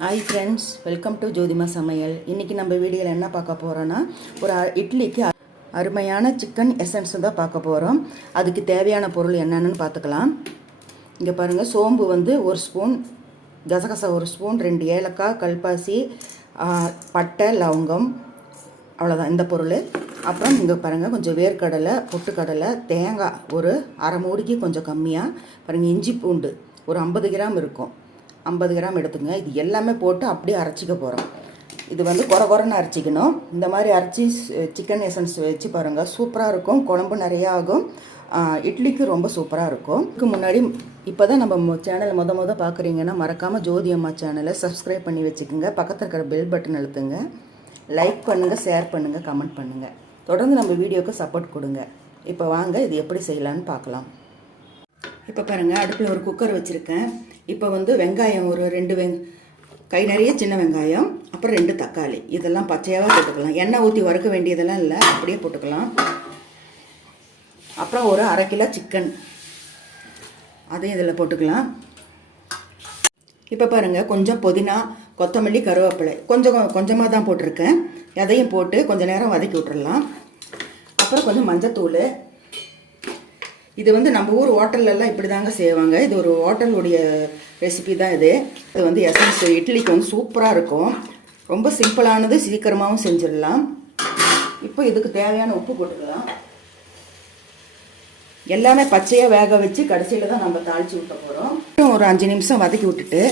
Hi friends welcome to Jothima Samayal இன்றைக்கி நம்ம வீடியோவில் என்ன பார்க்க போகிறோன்னா ஒரு அ- இட்லிக்கு அருமையான சிக்கன் எசன்ஸ் தான் பார்க்க போகிறோம் அதுக்கு தேவையான பொருள் என்னென்னு பார்த்துக்கலாம். இங்கே பாருங்கள் சோம்பு வந்து ஒரு ஸ்பூன் கசகசா ஒரு ஸ்பூன் ரெண்டு ஏலக்காய் கல்பாசி பட்டை லவங்கம் அவ்வளோதான் இந்த பொருள். அப்புறம் இங்கே பாருங்கள் கொஞ்சம் வேர்க்கடலை பொட்டுக்கடலை தேங்காய் ஒரு அரை மூடிக்கு கொஞ்சம் கம்மியாக பாருங்கள் இஞ்சி பூண்டு ஒரு ஐம்பது கிராம் இருக்கும். ஐம்பது கிராம் எடுத்துங்க. இது எல்லாமே போட்டு அப்படியே அரைச்சிக்க போகிறோம் இது வந்து குறை குறைன்னு அரைச்சிக்கணும். இந்த மாதிரி அரைச்சி சிக்கன் எசன்ஸ் வச்சு பாருங்கள் சூப்பராக இருக்கும். குழம்பு நிறையா ஆகும். இட்லிக்கு ரொம்ப சூப்பராக இருக்கும். இதுக்கு முன்னாடி இப்போ தான் நம்ம சேனல் மொதல் மொதல் பார்க்குறீங்கன்னா மறக்காமல் ஜோதி அம்மா சேனலை சப்ஸ்கிரைப் பண்ணி வச்சுக்கோங்க. பக்கத்தில் இருக்கிற பெல் பட்டன் அழுத்துங்க. லைக் பண்ணுங்கள் ஷேர் பண்ணுங்கள் கமெண்ட் பண்ணுங்கள் தொடர்ந்து நம்ம வீடியோக்கு சப்போர்ட் கொடுங்க. இப்போ வாங்க இது எப்படி செய்யலான்னு பார்க்கலாம். இப்போ பாருங்கள் அடுப்பில் ஒரு குக்கர் வச்சுருக்கேன். இப்போ வந்து வெங்காயம் ஒரு ரெண்டு வெங் கை நிறைய சின்ன வெங்காயம் அப்புறம் ரெண்டு தக்காளி. இதெல்லாம் பச்சையாக போட்டுக்கலாம். எண்ணெய் ஊற்றி வறுக்க வேண்டியதெல்லாம் இல்லை அப்படியே போட்டுக்கலாம். அப்புறம் ஒரு அரை கிலோ சிக்கன் அதையும் இதில் போட்டுக்கலாம். இப்போ பாருங்கள் கொஞ்சம் புதினா கொத்தமல்லி கருவேப்பிலை. கொஞ்சம் கொஞ்சமாக தான் போட்டிருக்கேன். அதையும் போட்டு கொஞ்சம் நேரம் வதக்கி விட்டுறலாம். அப்புறம் கொஞ்சம் மஞ்சத்தூள் இது வந்து நம்ம ஊர் ஹோட்டல்லலாம் இப்படி தாங்க செய்வாங்க. இது ஒரு ஹோட்டலுடைய ரெசிபி தான் இது. இது வந்து எசன்ஸ் இட்லிக்கு வந்து சூப்பராக இருக்கும். ரொம்ப சிம்பிளானது சீக்கிரமாகவும் செஞ்சிடலாம். இப்போ இதுக்கு தேவையான உப்பு போட்டுக்கலாம். எல்லாமே பச்சையாக வேக வச்சு கடைசியில் தான் நம்ம தாளித்து விட்ட போகிறோம் ஒரு அஞ்சு நிமிஷம் வதக்கி விட்டுட்டு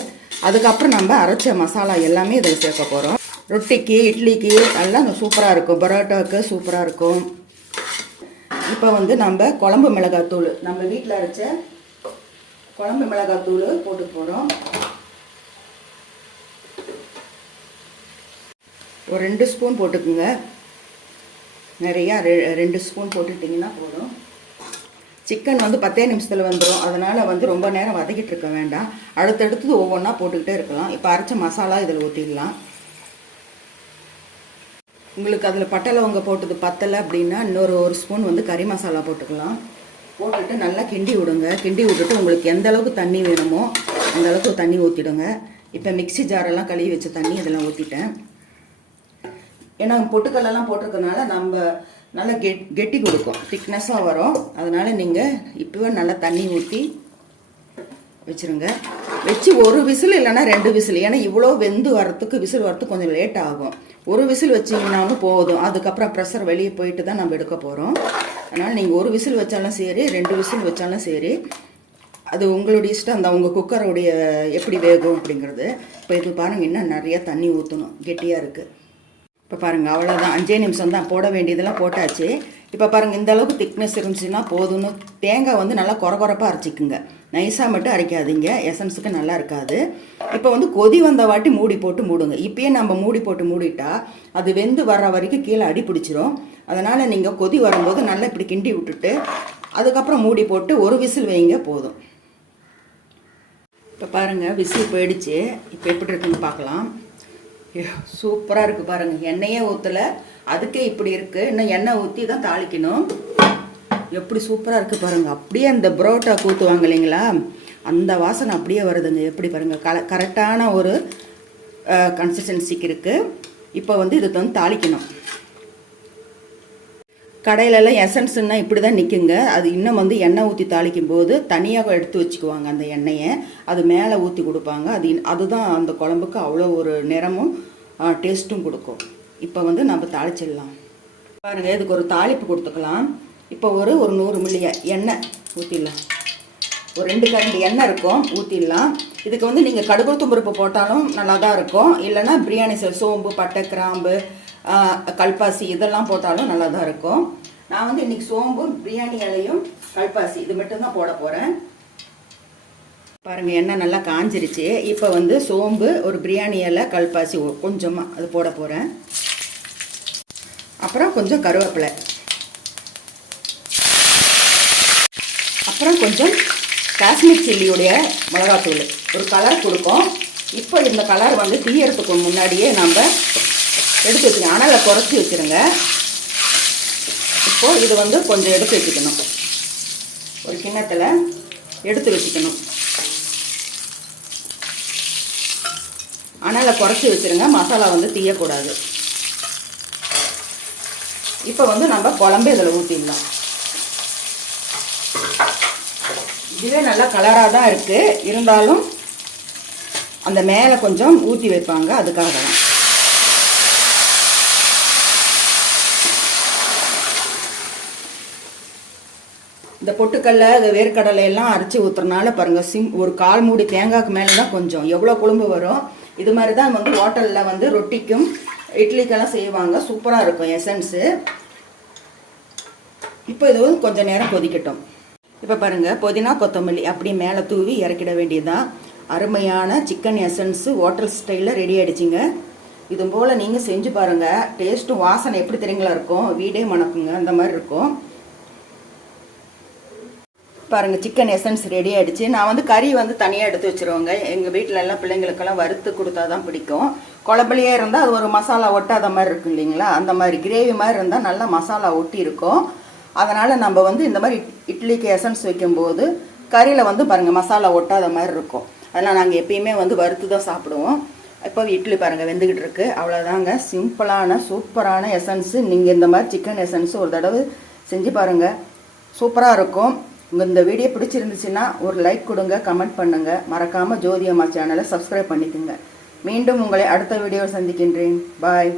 அதுக்கப்புறம் நம்ம அரைச்ச மசாலா எல்லாமே இதில் சேர்க்க போகிறோம் ரொட்டிக்கு இட்லிக்கு எல்லாம் சூப்பராக இருக்கும். பரோட்டாவுக்கு சூப்பராக இருக்கும். இப்போ வந்து நம்ம குழம்பு மிளகாத்தூள். நம்ம வீட்டில் அரைச்ச குழம்பு மிளகாத்தூள் போட்டு போகிறோம் ஒரு ரெண்டு ஸ்பூன் போட்டுக்குங்க. நிறையா ரெ- ரெண்டு ஸ்பூன் போட்டுட்டிங்கன்னா போதும். சிக்கன் வந்து பத்தே நிமிஷத்தில் வந்துடும் அதனால் வந்து ரொம்ப நேரம் வதக்கிட்டு இருக்க வேண்டாம். அடுத்தடுத்தது ஒவ்வொன்றா போட்டுக்கிட்டே இருக்கலாம். இப்போ அரைச்ச மசாலா இதில் ஊற்றிடலாம் உங்களுக்கு அதில் பட்டை லவங்க போட்டது பத்தலை அப்படின்னா இன்னொரு ஒரு ஸ்பூன் வந்து கறி மசாலா போட்டுக்கலாம். போட்டுட்டு நல்லா கிண்டி விடுங்க. கிண்டி விட்டுட்டு உங்களுக்கு எந்த அளவுக்கு தண்ணி வேணுமோ அந்த அளவுக்கு தண்ணி ஊற்றிடுங்க இப்போ மிக்ஸி ஜாரெல்லாம் கழுவி வச்ச தண்ணி இதெல்லாம் ஊற்றிட்டேன் ஏன்னா பொட்டுக்கல்லாம் போட்டிருக்கனால நம்ம நல்லா கெட் கெட்டி கொடுக்கும். திக்னஸாக வரும். அதனால் நீங்கள் இப்போவே நல்லா தண்ணி ஊற்றி வச்சுருங்க. வச்சு ஒரு விசில் இல்லைன்னா ரெண்டு விசில். ஏன்னா இவ்வளோ வெந்து வரத்துக்கு விசில் வரத்துக்கு கொஞ்சம் லேட் ஆகும். ஒரு விசில் வச்சிங்கனாலும் போதும். அதுக்கப்புறம் ப்ரெஷர் வெளியே போயிட்டு தான் நம்ம எடுக்க போகிறோம் அதனால் நீங்கள் ஒரு விசில் வச்சாலும் சரி ரெண்டு விசில் வச்சாலும் சரி அது உங்களுடைய இஷ்டம். அந்த உங்கள் குக்கருடைய எப்படி வேகும் அப்படிங்கிறது. இப்போ இது பாருங்கள் இன்னும் நிறையா தண்ணி ஊற்றணும் கெட்டியாக இருக்குது இப்போ பாருங்கள் அவ்வளோதான் அஞ்சே நிமிஷம் தான் போட வேண்டியதெல்லாம் போட்டாச்சு. இப்போ பாருங்கள் இந்த அளவுக்கு திக்னஸ் இருந்துச்சுன்னா போதும்னு தேங்காய் வந்து நல்லா குறை குறைப்பாக அரைச்சிக்குங்க. நைஸாக மட்டும் அரைக்காதீங்க. எசன்ஸுக்கு நல்லா இருக்காது. இப்போ வந்து கொதி வந்த வாட்டி மூடி போட்டு மூடுங்க. இப்பயே நம்ம மூடி போட்டு மூடிட்டா அது வெந்து வர்ற வரைக்கும் கீழே அடி பிடிச்சிரும். அதனால் நீங்கள் கொதி வரும்போது நல்லா இப்படி கிண்டி விட்டுட்டு அதுக்கப்புறம் மூடி போட்டு ஒரு விசில் வைங்க போதும். இப்போ பாருங்கள் விசில் போயிடுச்சு. இப்போ எப்படி இருக்குன்னு பார்க்கலாம். சூப்பராக இருக்குது பாருங்கள் எண்ணெயே ஊற்றலை அதுக்கே இப்படி இருக்குது இன்னும் எண்ணெய் ஊற்றி தான் தாளிக்கணும். எப்படி சூப்பராக இருக்குது பாருங்கள் அப்படியே அந்த புரோட்டா ஊற்றுவாங்க இல்லைங்களா? அந்த வாசனை அப்படியே வருதுங்க. எப்படி பாருங்கள் கல கரெக்டான ஒரு கன்சிஸ்டன்சிக்கு இருக்குது இப்போ வந்து இதை வந்து தாளிக்கணும். கடையிலலாம் எசன்ஸுன்னா இப்படி தான் நிற்குங்க அது இன்னும் வந்து எண்ணெய் ஊற்றி தாளிக்கும் போது தனியாக எடுத்து வச்சுக்குவாங்க அந்த எண்ணெயை. அது மேலே ஊற்றி கொடுப்பாங்க. அது அதுதான் அந்த குழம்புக்கு அவ்வளோ ஒரு நிறமும் டேஸ்ட்டும் கொடுக்கும். இப்போ வந்து நம்ம தாளிச்சிடலாம். பாருங்கள் இதுக்கு ஒரு தாளிப்பு கொடுத்துக்கலாம். இப்போ ஒரு ஒரு நூறு மில்லிய எண்ணெய் ஊற்றிடலாம் ஒரு ரெண்டு கரண்டி எண்ணெய் இருக்கும் ஊற்றிடலாம் இதுக்கு வந்து நீங்கள் கடுகு பருப்பு போட்டாலும் நல்லா தான் இருக்கும். இல்லைன்னா பிரியாணி சோம்பு பட்டை கிராம்பு கல்பாசி இதெல்லாம் போட்டாலும் நல்லா தான் இருக்கும். நான் வந்து இன்னைக்கு சோம்பும் பிரியாணி இலையும் கல்பாசி இது மட்டும்தான் போட போகிறேன் பாருங்கள் எண்ணெய் நல்லா காஞ்சிருச்சு. இப்போ வந்து சோம்பு ஒரு பிரியாணி இலை கல்பாசி கொஞ்சமாக அது போட போகிறேன் அப்புறம் கொஞ்சம் கருவேப்பிலை. அப்புறம் கொஞ்சம் காஷ்மீர் சில்லியுடைய மிளகாத்தூள். ஒரு கலர் கொடுக்கும். இப்போ இந்த கலர் வந்து தீயறதுக்கு முன்னாடியே நம்ம எடுத்து வச்சுக்கணும். அனலை குறைச்சி வச்சுருங்க. இப்போது இது வந்து கொஞ்சம் எடுத்து வச்சுக்கணும். ஒரு கிண்ணத்தில் எடுத்து வச்சுக்கணும். அனலை குறைச்சி வச்சுருங்க. மசாலா வந்து தீயக்கூடாது. இப்போ வந்து நம்ம குழம்பு இதில் ஊற்றிடலாம் இதுவே நல்லா கலராக தான் இருக்குது இருந்தாலும் அந்த மேலே கொஞ்சம் ஊற்றி வைப்பாங்க. அதுக்காக தான் இந்த பொட்டுக்கல்ல இந்த வேர்க்கடலை எல்லாம் அரைச்சி ஊற்றுறனால பாருங்கள் சிம் ஒரு கால் மூடி தேங்காய்க்கு மேலே தான் கொஞ்சம். எவ்வளோ குழம்பு வரும்? இது மாதிரி தான் வந்து ஹோட்டலில் வந்து ரொட்டிக்கும் இட்லிக்கெல்லாம் செய்வாங்க. சூப்பராக இருக்கும் எசன்ஸு இப்போ இது வந்து கொஞ்சம் நேரம் கொதிக்கட்டும். இப்போ பாருங்கள் புதினா கொத்தமல்லி அப்படி மேலே தூவி இறக்கிட வேண்டியதுதான். அருமையான சிக்கன் எசன்ஸு ஹோட்டல் ஸ்டைலில் ரெடி ஆகிடுச்சிங்க இது போல் நீங்கள் செஞ்சு பாருங்கள் டேஸ்ட்டும் வாசனை எப்படி தெரியுங்களா இருக்கும்? வீடே மணக்குங்க அந்த மாதிரி இருக்கும். பாருங்கள் சிக்கன் எசன்ஸ் ரெடி ஆகிடுச்சு நான் வந்து கறி வந்து தனியாக எடுத்து வச்சுருவோங்க. எங்கள் வீட்டில் எல்லாம் பிள்ளைங்களுக்கெல்லாம் வறுத்து கொடுத்தா தான் பிடிக்கும். குழம்புலையே இருந்தால் அது ஒரு மசாலா ஒட்டாத மாதிரி இருக்கும் இல்லைங்களா? அந்த மாதிரி கிரேவி மாதிரி இருந்தால் நல்லா மசாலா ஒட்டி இருக்கும். அதனால் நம்ம வந்து இந்த மாதிரி இட்லிக்கு எசன்ஸ் வைக்கும்போது கறியில் வந்து பாருங்கள் மசாலா ஒட்டாத மாதிரி இருக்கும். அதனால் நாங்கள் எப்பயுமே வந்து வறுத்து தான் சாப்பிடுவோம். இப்போ இட்லி பாருங்கள் வெந்துக்கிட்டு இருக்கு. அவ்வளோதாங்க சிம்பிளான சூப்பரான எசன்ஸு நீங்கள் இந்த மாதிரி சிக்கன் எசன்ஸு ஒரு தடவை செஞ்சு பாருங்கள் சூப்பராக இருக்கும். உங்கள் இந்த வீடியோ பிடிச்சிருந்துச்சுன்னா ஒரு லைக் கொடுங்க கமெண்ட் பண்ணுங்கள் மறக்காமல் ஜோதி அம்மா சேனலை சப்ஸ்கிரைப் பண்ணிக்கோங்க. மீண்டும் உங்களை அடுத்த வீடியோவில் சந்திக்கின்றேன். பாய்